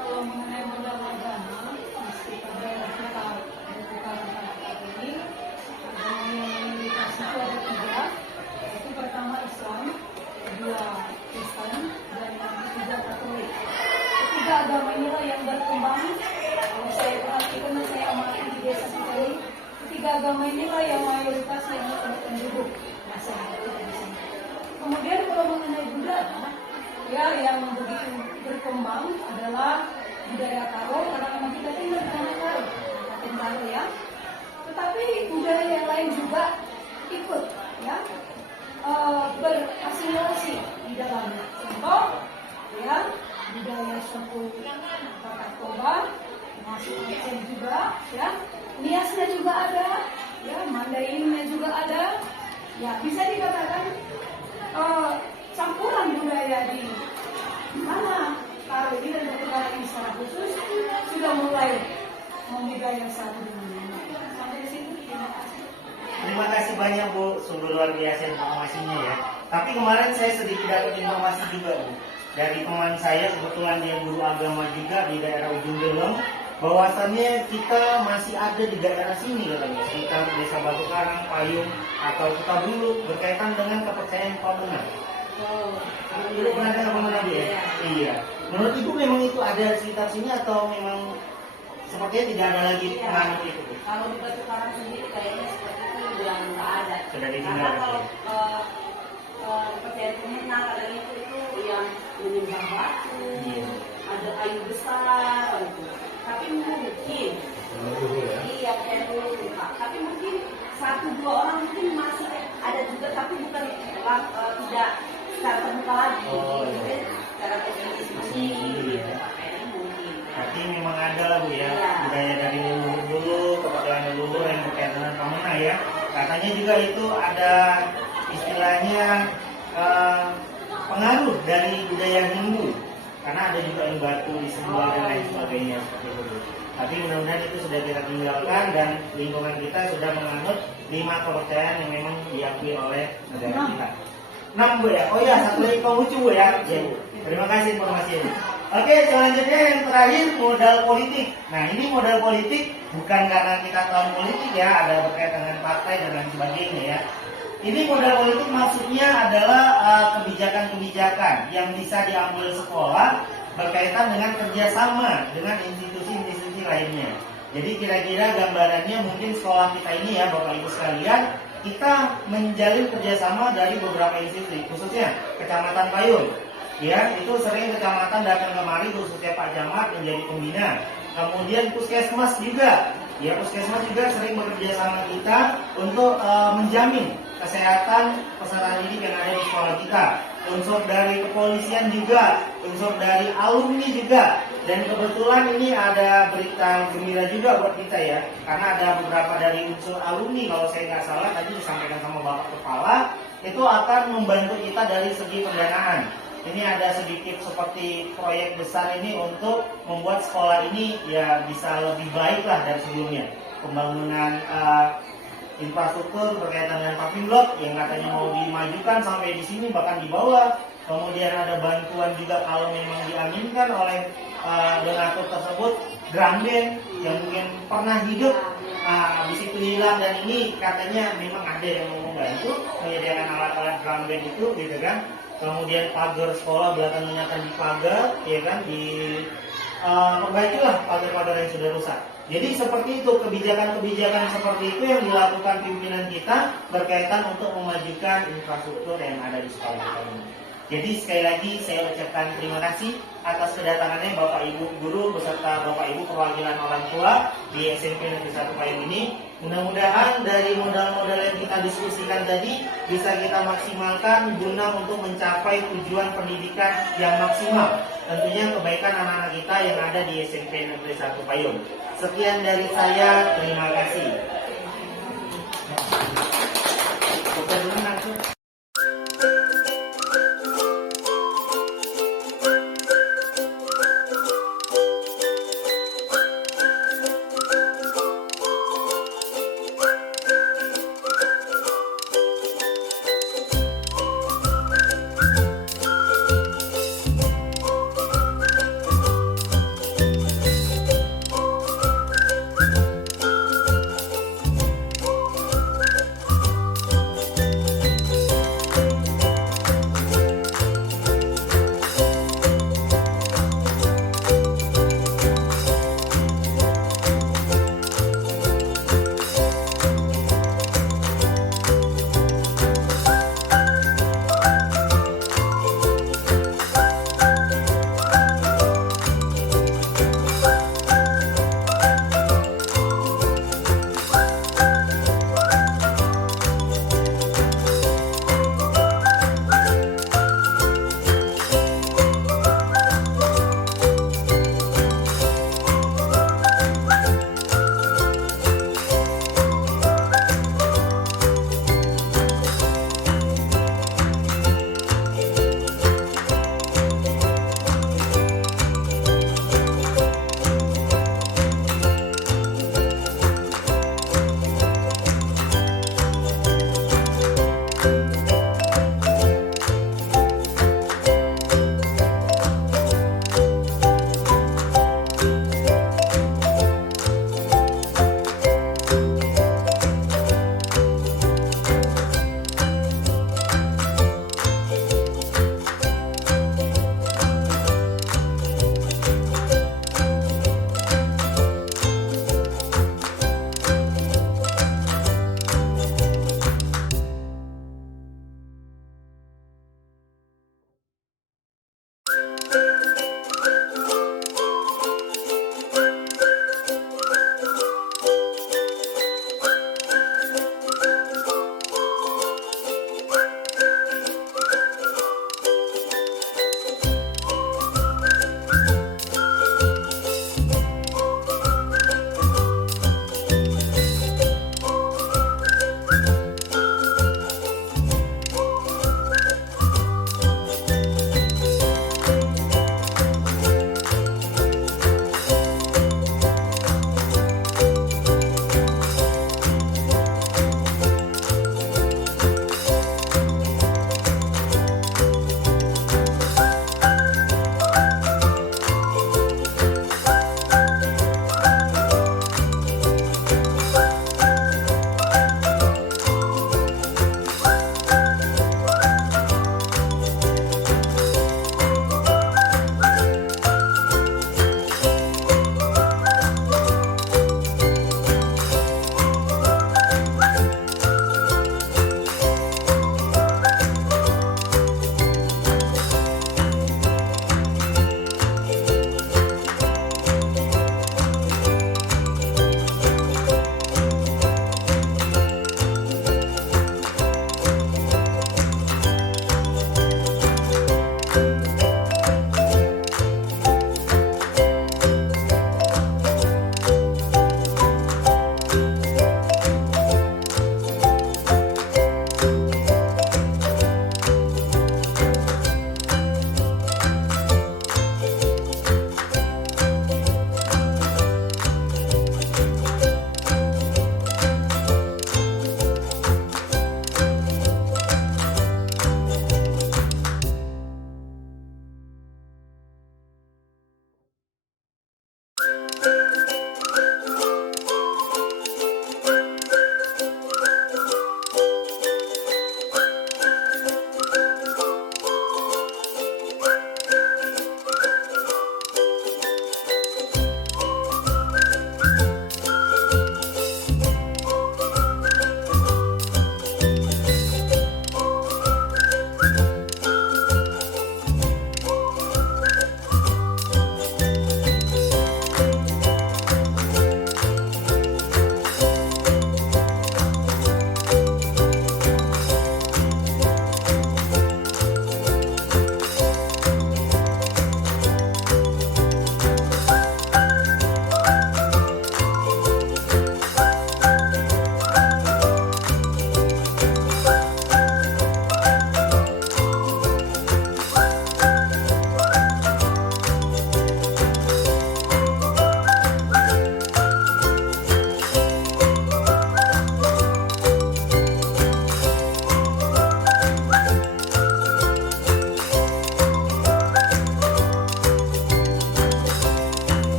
Kalau mengenai modal agama, meski pada daerah kita Batu Karang ini agama yang mayoritas itu ada 3, yaitu pertama Islam, kedua Kristen, dan yang ketiga Katolik. Ketiga agama inilah yang berkembang. Kalau saya perhatikan dan saya amati di desa kita ini, ketiga agama inilah yang mayoritas yang penduduk masyarakat kita di sini. Kemudian kalau mengenai budaya, ya yang begitu berkembang adalah budaya Karo, karena memang kita tinggal di tanah Karo, Kabupaten Karo ya. Tetapi budaya yang lain juga ikut ya berasimilasi di dalamnya. Contoh ya, budaya suku Batak Toba masuk Aceh juga ya, Niasnya juga ada ya, Mandainnya juga ada ya, bisa dikatakan campuran budaya di mana Karo ini dan Batu Karang ini secara khusus sudah mulai membudaya satu dengan lain. Sampai di situ, terima kasih. Terima kasih banyak Bu, sungguh luar biasa informasinya ya. Tapi kemarin saya sedikit dapat informasi juga Bu, dari teman saya, kebetulan dia guru agama juga di daerah Ujung Delem, bahwasannya kita masih ada di daerah sini katanya, sekitar desa Batu Karang, Payung atau Sutabulu, berkaitan dengan kepercayaan pemenang. Ibu pernah dengar pemenang ya? Iya. Menurut Ibu memang itu ada di sekitar sini atau memang sepertinya tidak ada lagi penganut itu? Kalau di Batu Karang sendiri kayaknya seperti itu sudah nggak ada. Sudah ditinggal. Karena kalau kepercayaan pemenang katanya itu yang menyembah batu, ada kayu besar gitu. Tapi mungkin iya kayak dulu Pak. Tapi mungkin 1-2 orang mungkin masih ada juga, tapi bukan tidak secara terbuka lagi. Mungkin secara terbuka seperti gitu. Mungkin. Berarti memang ada lah Bu ya, budaya dari leluhur dulu, kepercayaan leluhur yang berkaitan dengan pemenang ya. Katanya juga itu ada istilahnya pengaruh dari budaya Hindu. Karena ada juga yang batu disembah dan lain sebagainya seperti itu. Tapi mudah-mudahan itu sudah kita tinggalkan dan lingkungan kita sudah menganut 5 kepercayaan yang memang diakui oleh negara kita. 6 Bu ya. Oh ya, satu lagi Konghucu Bu ya. Ya Bu. Terima kasih informasinya. Oke, selanjutnya yang terakhir modal politik. Nah ini modal politik bukan karena kita tahu politik ya, ada berkaitan dengan partai dan lain sebagainya ya. Ini modal politik maksudnya adalah kebijakan-kebijakan yang bisa diambil sekolah berkaitan dengan kerjasama dengan institusi-institusi lainnya. Jadi kira-kira gambarannya mungkin sekolah kita ini ya Bapak Ibu sekalian, kita menjalin kerjasama dari beberapa institusi, khususnya Kecamatan Payung. Ya, itu sering kecamatan datang kemari, khususnya Pak Camat menjadi pembina. Kemudian Puskesmas juga, ya Puskesmas juga sering bekerja sama kita untuk menjamin kesehatan peserta didik yang ada di sekolah kita. Unsur dari kepolisian juga, unsur dari alumni juga. Dan kebetulan ini ada berita gembira juga buat kita ya, karena ada beberapa dari unsur alumni, kalau saya nggak salah tadi disampaikan sama Bapak Kepala, itu akan membantu kita dari segi pendanaan. Ini ada sedikit seperti proyek besar ini untuk membuat sekolah ini ya bisa lebih baik lah dari sebelumnya. Pembangunan infrastruktur berkaitan dengan paving block yang katanya mau dimajukan sampai di sini bahkan di bawah. Kemudian ada bantuan juga kalau memang diaminkan oleh donatur tersebut, drum band yang mungkin pernah hidup habis itu hilang, dan ini katanya memang ada yang mau membantu menyediakan alat-alat drum band itu gitu kan. Kemudian pagar sekolah belakangan akan dipagar, ya kan, perbaikilah pagar-pagar yang sudah rusak. Jadi seperti itu, kebijakan-kebijakan seperti itu yang dilakukan pimpinan kita berkaitan untuk memajukan infrastruktur yang ada di sekolah kita ini. Jadi sekali lagi saya ucapkan terima kasih atas kedatangannya Bapak Ibu guru beserta Bapak Ibu perwakilan orang tua di SMP Negeri 1 Payung ini. Mudah-mudahan dari modal-modal yang kita diskusikan tadi bisa kita maksimalkan guna untuk mencapai tujuan pendidikan yang maksimal. Tentunya kebaikan anak-anak kita yang ada di SMP Negeri 1 Payung. Sekian dari saya, terima kasih.